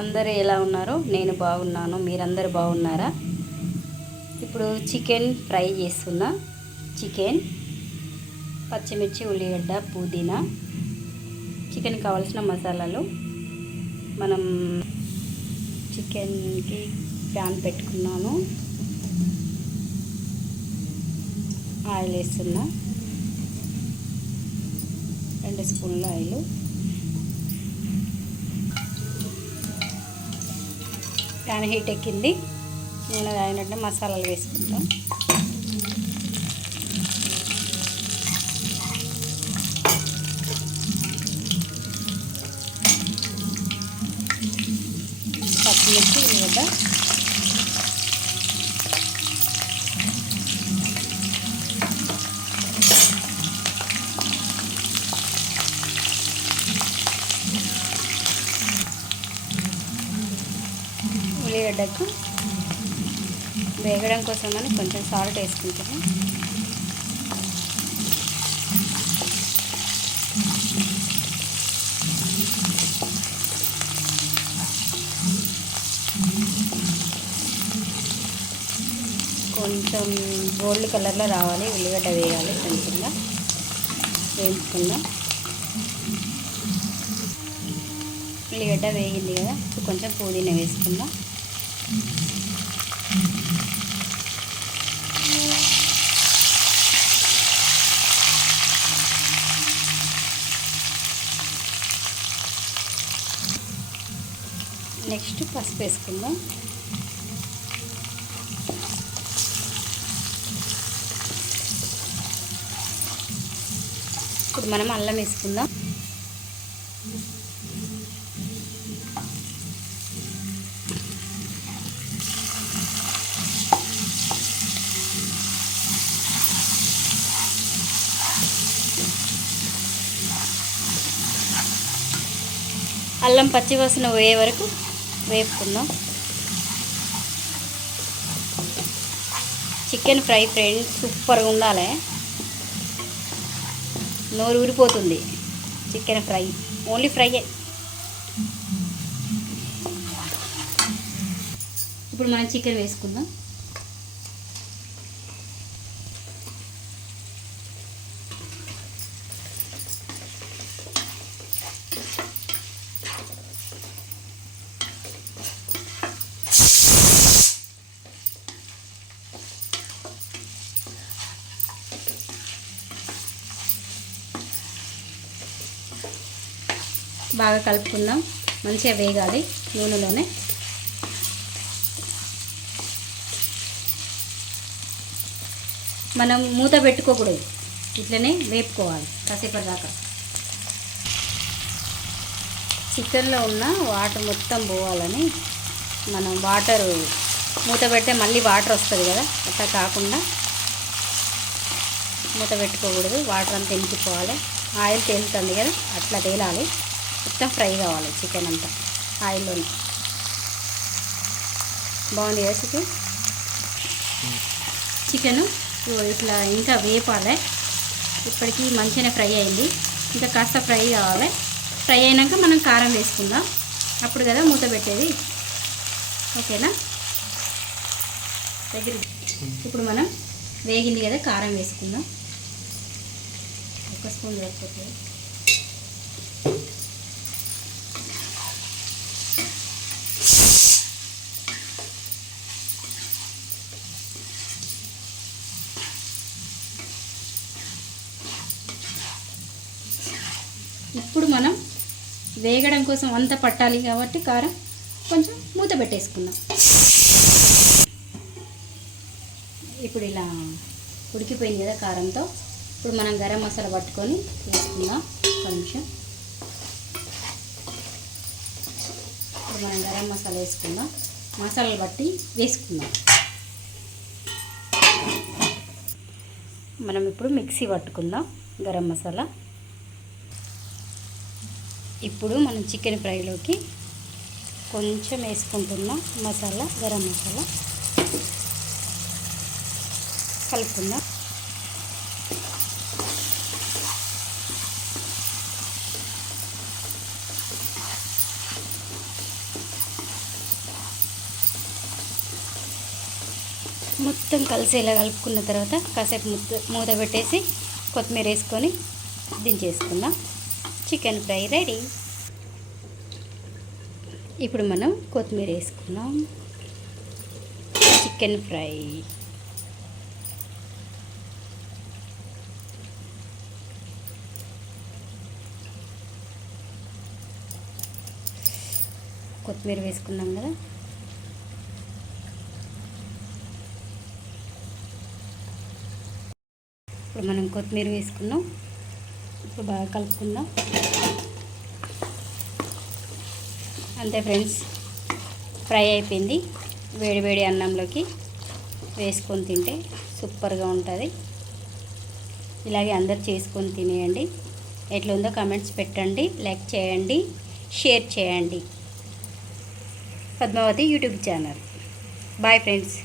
అందరూ ఎలా ఉన్నారు నేను బాగున్నాను. మీరందరూ బాగున్నారా? ఇప్పుడు చికెన్ ఫ్రై చేస్తున్నా. చికెన్ పచ్చిమిర్చి ఉల్లిగడ్డ పుదీనా చికెన్ కావాల్సిన మసాలాలు. మనం చికెన్కి ప్యాన్ పెట్టుకున్నాను ఆయిల్ వేస్తున్నా. రెండు స్పూన్ల ఆయిల్. ఫ్యాన్ హీట్ ఎక్కింది. నూనె తాగినట్టు మసాలాలు వేసుకుంటాం పచ్చిమిర్చి ఉల్లిగడ్డ ఉల్లిగడ్డకు వేగడం కోసమని కొంచెం సాల్ట్ వేసుకుంటాము కొంచెం గోల్డ్ కలర్లో రావాలి ఉల్లిగడ్డ వేయాలి కొంచెంగా. వేయించుకుందాం. ఉల్లిగడ్డ వేగింది కదా కొంచెం పుదీనా వేసుకుందాం. నెక్స్ట్ పసుపు వేసుకుందాం. ఇప్పుడు మనం అల్లం వేసుకుందాం. అల్లం పచ్చివాసన పోయే వరకు వేపుకుందాం. చికెన్ ఫ్రై ఫ్రెండ్స్ సూపర్గా ఉండాలి. నోరు ఊరిపోతుంది చికెన్ ఫ్రై. ఓన్లీ ఫ్రైయే. ఇప్పుడు మనం చికెన్ వేసుకుందాం. బాగా కలుపుకుందాం. మంచిగా వేగాలి నూనెలోనే. మనం మూత పెట్టుకోకూడదు. ఇట్లనే వేపుకోవాలి కాసేపటి దాకా. చికెన్లో ఉన్న వాటర్ మొత్తం పోవాలని మనం వాటర్ మూత పెడితే మళ్ళీ వాటర్ వస్తుంది కదా అట్లా కాకుండా మూత పెట్టుకోకూడదు. వాటర్ అంతా ఇంకిపోవాలి ఆయిల్ తేలుతుంది కదా అట్లా తేలాలి. మొత్తం ఫ్రై కావాలి చికెన్ అంతా. ఆయిల్లోనే బాగుంది కదా చికెన్? చికెను ఇట్లా ఇంకా వేపాలి. ఇప్పటికీ మంచిగానే ఫ్రై అయింది. ఇంకా కాస్త ఫ్రై కావాలి. ఫ్రై అయినాక మనం కారం వేసుకుందాం. అప్పుడు కదా మూత పెట్టేది. ఓకేనా? దగ్గర ఇప్పుడు మనం వేగింది కదా కారం వేసుకుందాం. ఒక స్పూన్ వేసుకోవచ్చు ఇప్పుడు మనం వేగడం కోసం అంత పట్టాలి కాబట్టి కారం కొంచెం మూత పెట్టేసుకుందాం. ఇప్పుడు ఇలా ఉడికిపోయింది కదా కారంతో. ఇప్పుడు మనం గరం మసాలా పట్టుకొని వేసుకుందాం కొంచెం ఇప్పుడు మనం గరం మసాలా వేసుకుందాం. మసాలాలు బట్టి వేసుకుందాం. మనం ఇప్పుడు మిక్సీ పట్టుకుందాం గరం మసాలా. ఇప్పుడు మనం చికెన్ ఫ్రైలోకి కొంచెం వేసుకుంటున్నాం మసాలా గరం మసాలా కలుపుకుందాం. మొత్తం కలిసి ఇలా కలుపుకున్న తర్వాత కాసేపు ముద్ద మూత పెట్టేసి కొత్తిమీర వేసుకొని దించేసుకుందాం. Chicken fry ready. ఇప్పుడు మనం కొత్తిమీర వేసుకున్నాం చికెన్ ఫ్రై. కొత్తిమీర వేసుకున్నాం కదా. ఇప్పుడు మనం కొత్తిమీర వేసుకున్నాం. ఇప్పుడు బాగా కలుపుకుందాం. అంతే ఫ్రెండ్స్ ఫ్రై అయిపోయింది. వేడి వేడి అన్నంలోకి వేసుకొని తింటే సూపర్గా ఉంటుంది. ఇలాగే అందరు చేసుకొని తినేయండి. ఎట్లుందో కమెంట్స్ పెట్టండి లైక్ చేయండి షేర్ చేయండి. Padmavathi YouTube channel. Bye friends.